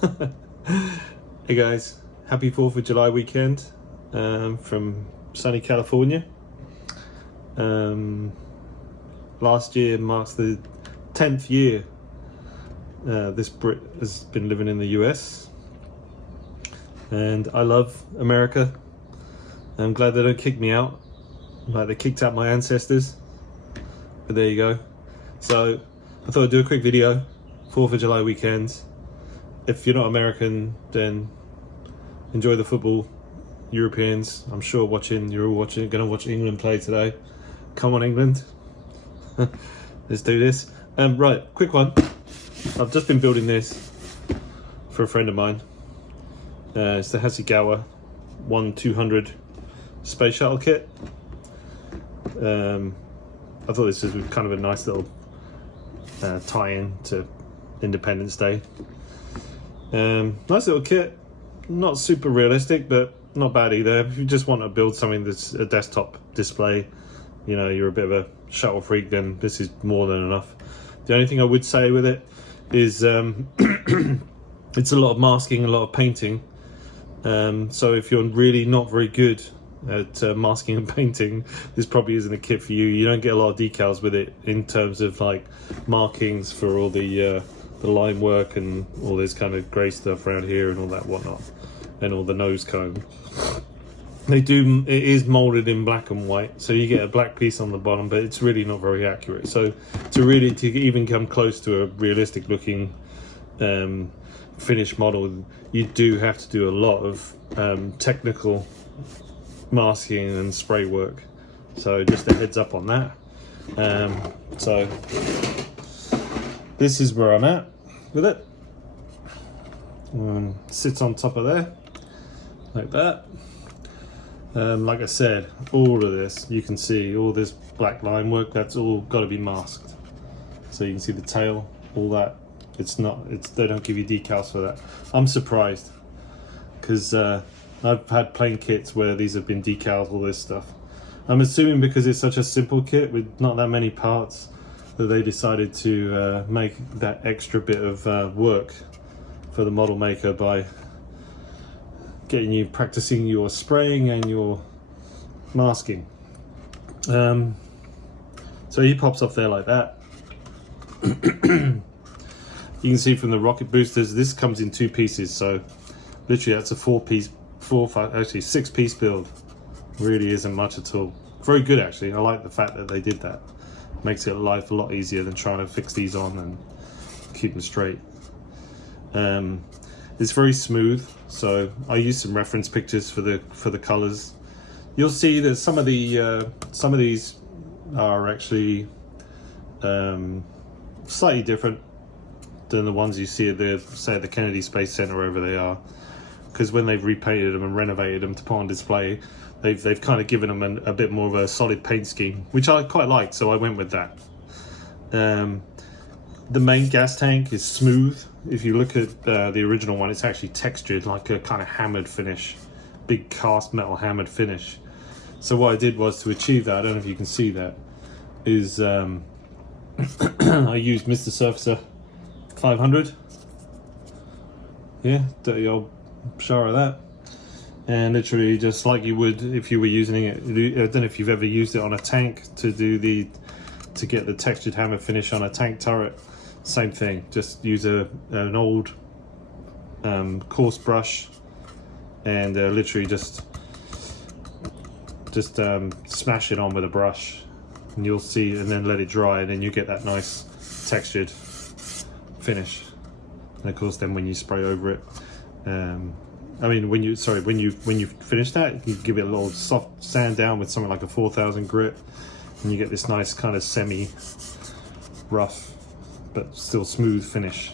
Hey guys, happy 4th of July weekend from sunny California. Last year marks the 10th year this Brit has been living in the US, and I love America. I'm glad they don't kick me out like they kicked out my ancestors, but there you go. So I thought I'd do a quick video, 4th of July weekend. If you're not American, then enjoy the football. Europeans, I'm sure you're all going to watch England play today. Come on, England. Let's do this. Right, quick one. I've just been building this for a friend of mine. It's the Hasegawa 1200 Space Shuttle kit. I thought this was kind of a nice little tie-in to Independence Day. Nice little kit, not super realistic, but not bad either. If you just want to build something that's a desktop display, you know, you're a bit of a shuttle freak, then this is more than enough. The only thing I would say with it is it's a lot of masking, a lot of painting. So if you're really not very good at masking and painting, this probably isn't a kit for you. You don't get a lot of decals with it in terms of like markings for all the line work and all this kind of grey stuff around here and all that whatnot, and all the nose cone. It is molded in black and white, so you get a black piece on the bottom, but it's really not very accurate. So to even come close to a realistic looking finished model, you do have to do a lot of technical masking and spray work. So just a heads up on that. So this is where I'm at with it. Sits on top of there, like that. Like I said, all of this, you can see all this black line work, that's all got to be masked. So you can see the tail, all that. They don't give you decals for that. I'm surprised, because I've had plain kits where these have been decaled, all this stuff. I'm assuming because it's such a simple kit with not that many parts, that they decided to make that extra bit of work for the model maker by getting you practicing your spraying and your masking. So he pops off there like that. You can see from the rocket boosters, this comes in 2 pieces, so literally that's a 6-piece build. Really isn't much at all. Very good actually. I like the fact that they did that. Makes it life a lot easier than trying to fix these on and keep them straight. It's very smooth, so I used some reference pictures for the colors. You'll see that some of these are actually slightly different than the ones you see at the Kennedy Space Center over there, because when they've repainted them and renovated them to put on display, they've kind of given them a bit more of a solid paint scheme, which I quite liked, so I went with that. The main gas tank is smooth. If you look at the original one, it's actually textured like a kind of hammered finish, big cast metal hammered finish. So what I did was, to achieve that, I don't know if you can see that, is I used Mr. Surfacer 500. Yeah, dirty old shower of that. And literally just like you would if you were using it. I don't know if you've ever used it on a tank to get the textured hammer finish on a tank turret. Same thing, just use an old coarse brush and literally just smash it on with a brush, and you'll see, and then let it dry, and then you get that nice textured finish. And of course then when you spray over it, when you finish that, you give it a little soft sand down with something like a 4000 grit, and you get this nice kind of semi rough but still smooth finish.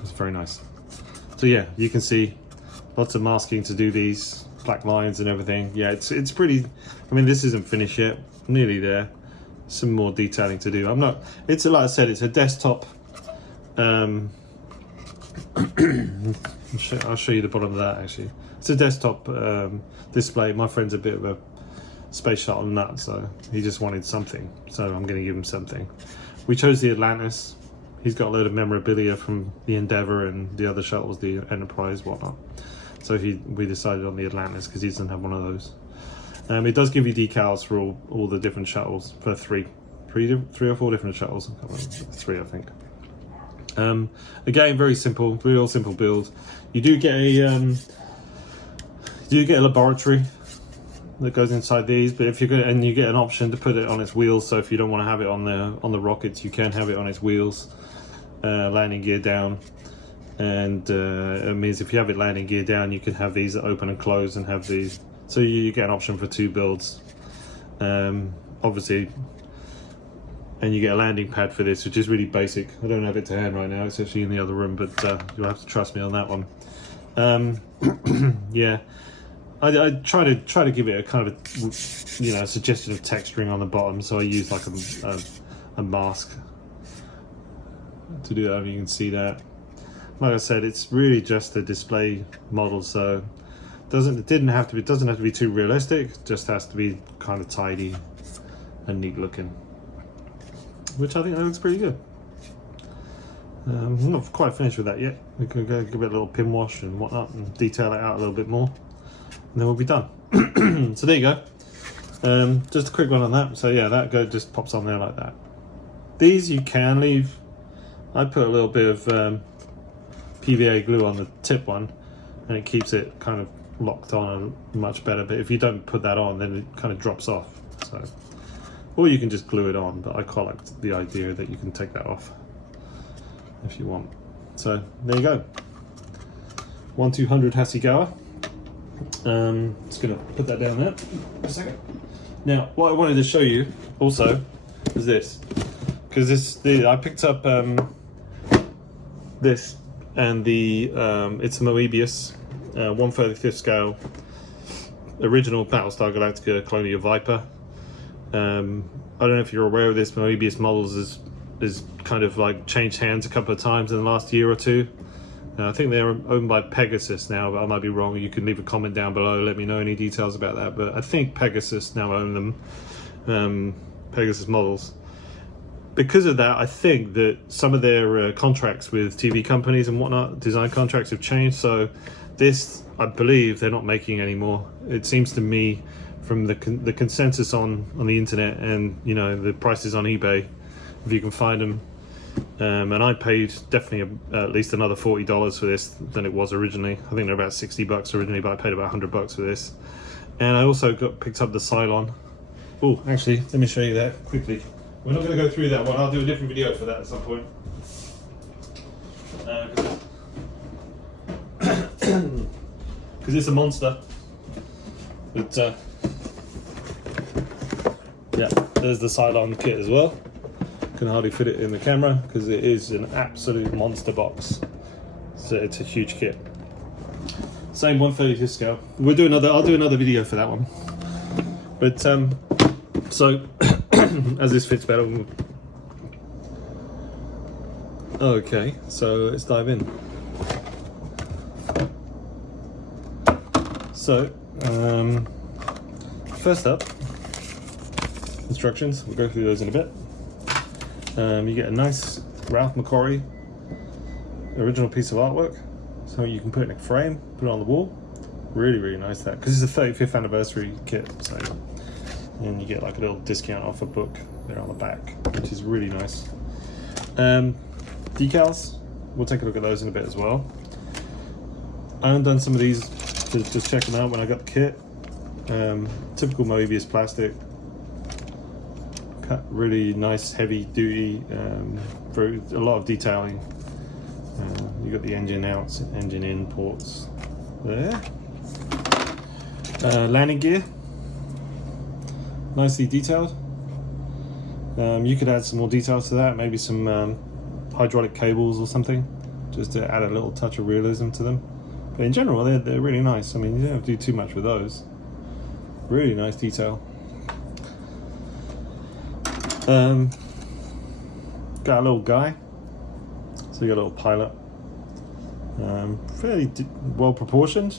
It's very nice. So yeah, you can see lots of masking to do these black lines and everything. Yeah, it's pretty. I mean, this isn't finished yet, nearly there. Some more detailing to do. It's like I said, it's a desktop. I'll show you the bottom of that actually. It's a desktop display. My friend's a bit of a space shuttle nut, so he just wanted something, so I'm going to give him something. We chose the Atlantis he's got a load of memorabilia from the Endeavour and the other shuttles, the Enterprise, whatnot. So we decided on the Atlantis because he doesn't have one of those. It does give you decals for all the different shuttles, for three or four different shuttles. I can't remember, 3 I think. Again, very simple, real simple build. You do get a laboratory that goes inside these, but if you're going, and you get an option to put it on its wheels. So if you don't want to have it on the rockets, you can have it on its wheels, landing gear down. And it means if you have it landing gear down, you can have these that open and close and have these. So you get an option for 2 builds, obviously. And you get a landing pad for this, which is really basic. I don't have it to hand right now, it's actually in the other room, but you'll have to trust me on that one. Yeah, I try to give it a kind of, suggestion of texturing on the bottom, so I use like a mask to do that. You can see that. Like I said, it's really just a display model, so it doesn't have to be too realistic. It just has to be kind of tidy and neat looking, which I think that looks pretty good. I'm not quite finished with that yet. We can go give it a little pin wash and whatnot and detail it out a little bit more, and then we'll be done. So there you go. Just a quick one on that. So yeah, that just pops on there like that. These you can leave. I put a little bit of PVA glue on the tip one, and it keeps it kind of locked on much better. But if you don't put that on, then it kind of drops off. So, or you can just glue it on. But I quite like the idea that you can take that off if you want. So there you go. 1200 Hasegawa. Just gonna put that down there for a second. Now, what I wanted to show you also is this, because I picked up this, and it's a Moebius 1/35 scale original Battlestar Galactica Colonial Viper. I don't know if you're aware of this. Moebius Models is kind of like changed hands a couple of times in the last year or two. I think they're owned by Pegasus now, but I might be wrong. You can leave a comment down below, let me know any details about that. But I think Pegasus now own them, Pegasus Models. Because of that, I think that some of their contracts with TV companies and whatnot, design contracts, have changed. So this, I believe, they're not making anymore. It seems to me, from the consensus on the internet and the prices on eBay, if you can find them. And I paid definitely at least another $40 for this than it was originally. I think they're about $60 originally, but I paid about $100 for this. And I also picked up the Cylon. Oh, actually, let me show you that quickly. We're not going to go through that one. I'll do a different video for that at some point. Because it's a monster. But yeah, there's the Cylon kit as well. Can hardly fit it in the camera because it is an absolute monster box. So it's a huge kit. Same 1/35 scale. I'll do another video for that one. But so as this fits better. Okay, so let's dive in. So first up, instructions. We'll go through those in a bit. You get a nice Ralph McQuarrie original piece of artwork, so you can put it in a frame, put it on the wall. Really, really nice that, because it's a 35th anniversary kit. So, and you get like a little discount off a book there on the back, which is really nice. Decals, we'll take a look at those in a bit as well. I undone some of these to just check them out when I got the kit. Typical Moebius plastic. Really nice, heavy duty, for a lot of detailing. You got the engine outs, engine in ports there. Landing gear, nicely detailed. You could add some more details to that, maybe some hydraulic cables or something, just to add a little touch of realism to them. But in general, they're really nice. I mean, you don't have to do too much with those. Really nice detail. Got a little guy, so you got a little pilot, fairly well proportioned.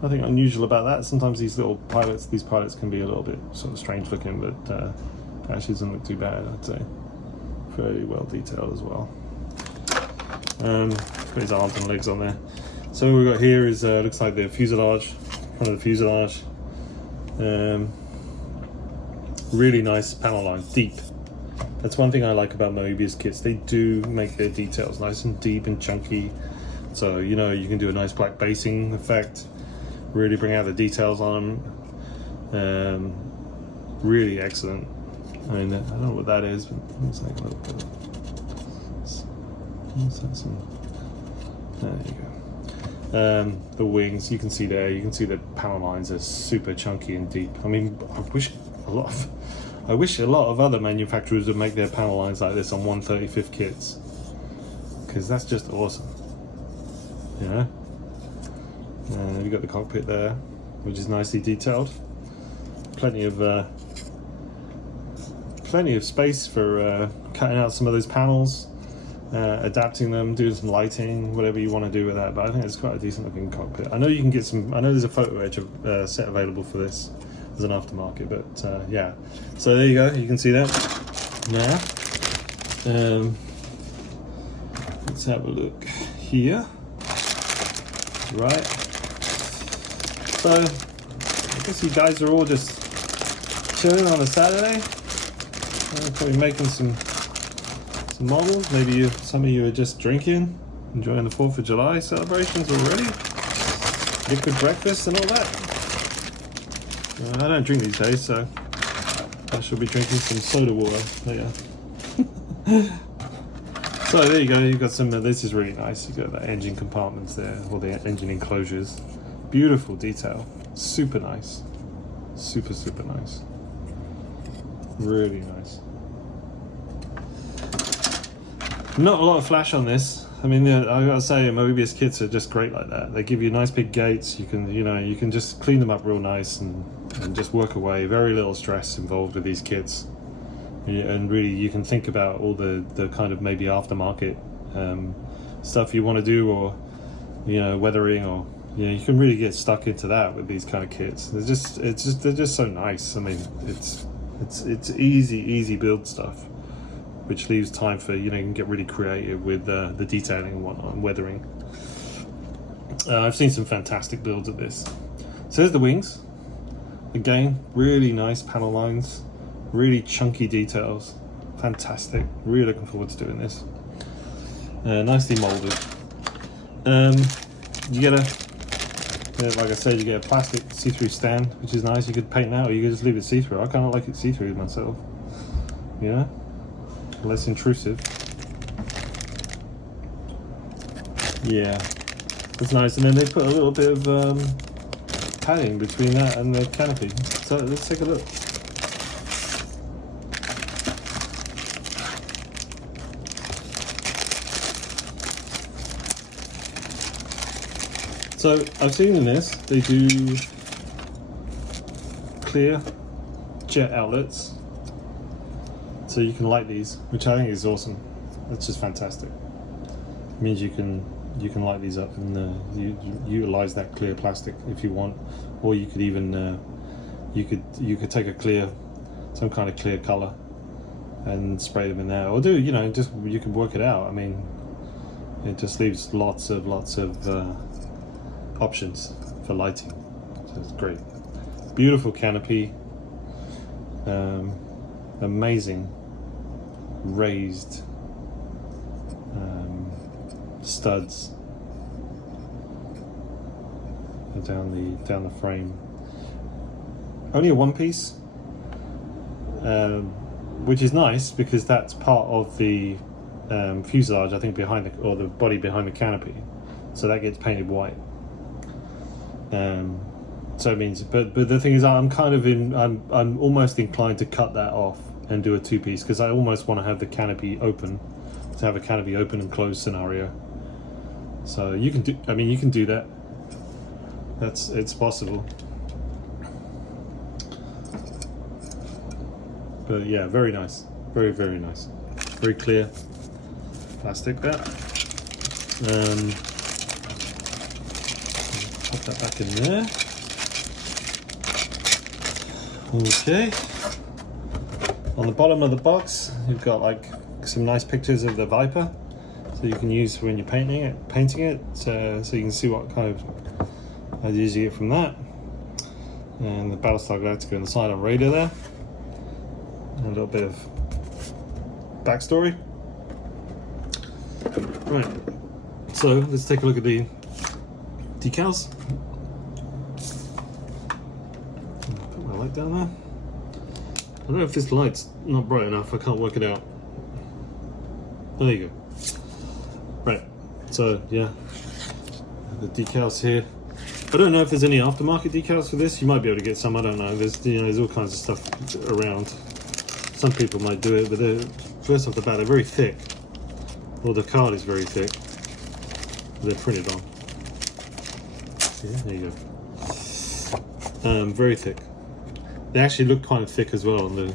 Nothing unusual about that. Sometimes these pilots can be a little bit sort of strange looking, but actually doesn't look too bad, I'd say, very well detailed as well. Put his arms and legs on there. So what we've got here is looks like the fuselage, front of the fuselage. Really nice panel line, deep. That's one thing I like about Moebius kits. They do make their details nice and deep and chunky. So you know you can do a nice black basing effect, really bring out the details on them. Really excellent. I mean, I don't know what that is, but let's take a look at it. There you go. The wings, you can see there. You can see the panel lines are super chunky and deep. I mean, I wish a lot of other manufacturers would make their panel lines like this on 1/35 kits, because that's just awesome. Yeah. You've got the cockpit there, which is nicely detailed. Plenty of space for cutting out some of those panels, adapting them, doing some lighting, whatever you want to do with that. But I think it's quite a decent looking cockpit. I know you can get some. I know there's a photo edge set available for this as an aftermarket, but yeah. So there you go. You can see that. Now, let's have a look here. Right. So I guess you guys are all just chilling on a Saturday. Probably making some models. Maybe some of you are just drinking, enjoying the 4th of July celebrations already. Liquid breakfast and all that. I don't drink these days, so I shall be drinking some soda water later. So there you go. You've got some. This is really nice. You've got the engine compartments there, or the engine enclosures. Beautiful detail. Super nice. Super nice. Really nice. Not a lot of flash on this. I mean, I gotta say, Moebius kits are just great like that. They give you nice big gates. You can, you can just clean them up real nice and just work away. Very little stress involved with these kits. Yeah, and really, you can think about all the kind of maybe aftermarket stuff you want to do, or weathering, or you can really get stuck into that with these kind of kits. They're just so nice. I mean, it's easy build stuff, which leaves time for you can get really creative with the detailing and whatnot and weathering. I've seen some fantastic builds of this. So there's the wings. Again, really nice panel lines, really chunky details. Fantastic. Really looking forward to doing this. Nicely molded. You get like I said, you get a plastic see-through stand, which is nice. You could paint that, or you could just leave it see-through. I kind of like it see-through myself. Less intrusive. Yeah, that's nice. And then they put a little bit of padding between that and the canopy. So let's take a look. So I've seen in this, they do clear jet outlets, so you can light these, which I think is awesome. That's just fantastic. It means you can light these up and you utilize that clear plastic if you want, or you could even you could take some kind of clear color and spray them in there, or do just you can work it out. I mean, it just leaves lots of options for lighting, so it's great. Beautiful canopy, amazing raised studs down the frame. Only a one piece, which is nice because that's part of the fuselage, I think, behind or the body behind the canopy, so that gets painted white. So it means, but the thing is, I'm almost inclined to cut that off and do a two-piece, because I almost want to have the canopy open, to have a canopy open and closed scenario. So you can do that. It's possible. But yeah, very nice, very nice, very clear plastic there. Pop that back in there. Okay. On the bottom of the box, you've got like some nice pictures of the Viper, so you can use when you're painting it. So you can see what kind of ideas you get from that. And the Battlestar Galactica on the side on radar there. And a little bit of backstory. Right. So let's take a look at the decals. Put my light down there. I don't know if this light's not bright enough, I can't work it out. There you go. Right, so yeah, the decals here. I don't know if there's any aftermarket decals for this. You might be able to get some, I don't know. There's all kinds of stuff around. Some people might do it, but first off the bat, they're very thick. Well, the card is very thick. They're printed on. Yeah, there you go. Very thick. They actually look kind of thick as well on the.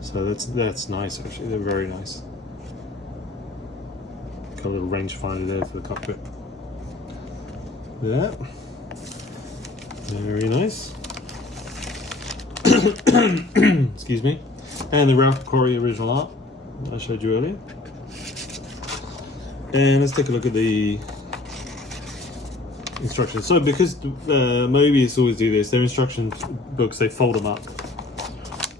So that's nice actually. They're very nice. Got a little rangefinder there for the cockpit. Yeah. Very nice. Excuse me. And the Ralph Corey original art I showed you earlier. And let's take a look at the instructions. So because Moebius always do this, their instruction books, they fold them up,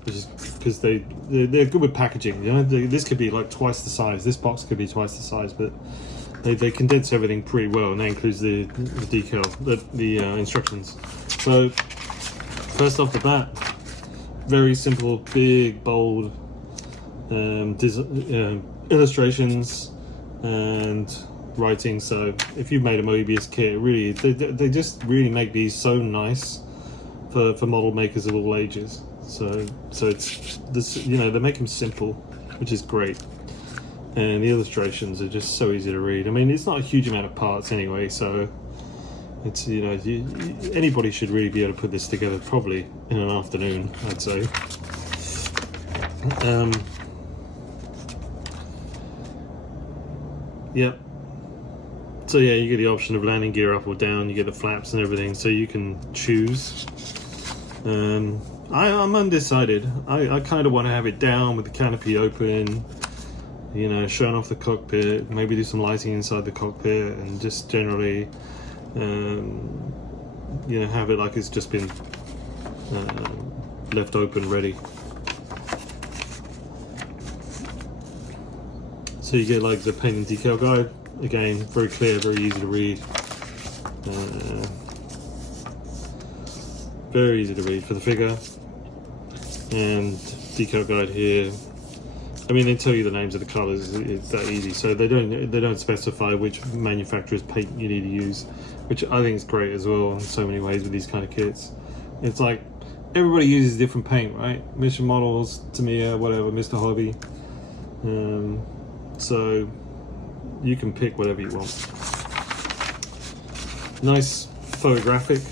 which is because they're good with packaging. You know, this could be like twice the size. This box could be twice the size, but they condense everything pretty well, and that includes the decal, the instructions. So first off the bat, very simple, big, bold illustrations and writing. So if you've made a Moebius kit, really they just really make these so nice for model makers of all ages. So it's this, you know, they make them simple, which is great, and the illustrations are just so easy to read. I mean, it's not a huge amount of parts anyway, so it's, you know, anybody should really be able to put this together probably in an afternoon, I'd say. Yep. So yeah, you get the option of landing gear up or down, you get the flaps and everything, so you can choose. I'm undecided. I kind of want to have it down with the canopy open, you know, showing off the cockpit, maybe do some lighting inside the cockpit, and just generally, you know, have it like it's just been left open, ready. So you get like the paint and decal guide, again, very clear, very easy to read. Very easy to read for the figure. And decal guide here. I mean, they tell you the names of the colors, it's that easy. So they don't specify which manufacturer's paint you need to use, which I think is great as well in so many ways with these kind of kits. It's like everybody uses different paint, right? Mission Models, Tamiya, whatever, Mr. Hobby. So you can pick whatever you want. Nice photographic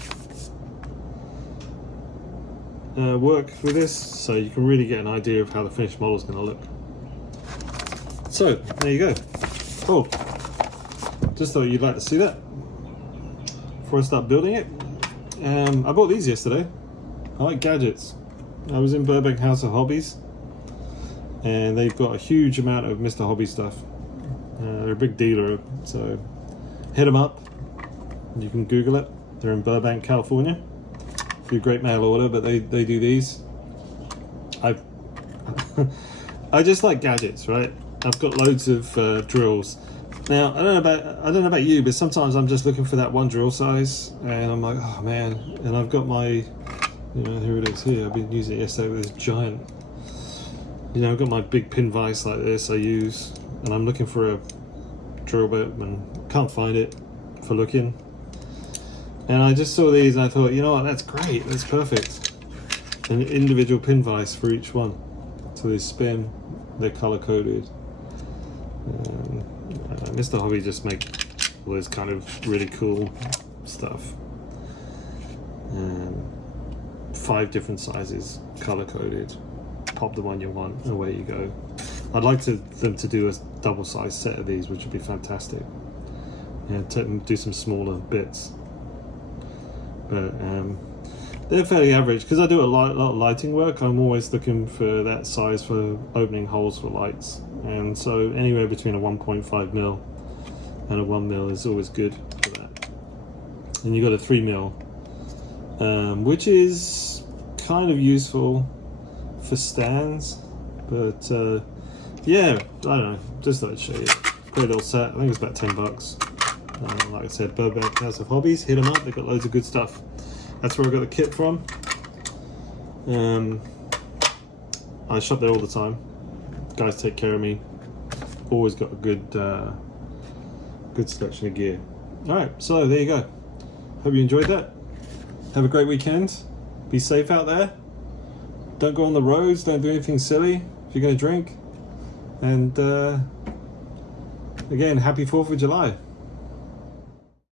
work with this, so you can really get an idea of how the finished model is going to look. So there you go. Cool. Just thought you'd like to see that before I start building it. I bought these yesterday. I like gadgets. I was in Burbank House of Hobbies, and they've got a huge amount of Mr. Hobby stuff. They're a big dealer, so hit them up. You can Google it. They're in Burbank, California. Do great mail order, but they do these. I just like gadgets, right? I've got loads of drills. Now I don't know about you, but sometimes I'm just looking for that one drill size, and I'm like, oh man. And I've got my, you know, here it is here. I've been using it yesterday with this giant. You know, I've got my big pin vise like this I use, and I'm looking for a drill bit and can't find it for looking. And I just saw these and I thought, you know what, that's great, that's perfect. An individual pin vise for each one. So they spin, they're color coded. Mr. Hobby just make all this kind of really cool stuff. 5 different sizes, color coded. Pop the one you want and away you go. I'd like them to do a double size set of these, which would be fantastic. And do some smaller bits. But They're fairly average because I do a lot of lighting work. I'm always looking for that size for opening holes for lights, and so anywhere between a 1.5 mil and a 1 mil is always good for that. And you got a 3 mil, which is kind of useful for stands, but yeah, I don't know. Just thought I'd show you. Great little set. I think it's about $10. Like I said, Burbank House of Hobbies. Hit them up. They've got loads of good stuff. That's where I got the kit from. I shop there all the time. Guys take care of me. Always got a good selection of gear. Alright, so there you go. Hope you enjoyed that. Have a great weekend. Be safe out there. Don't go on the roads. Don't do anything silly if you're going to drink. And again, happy 4th of July.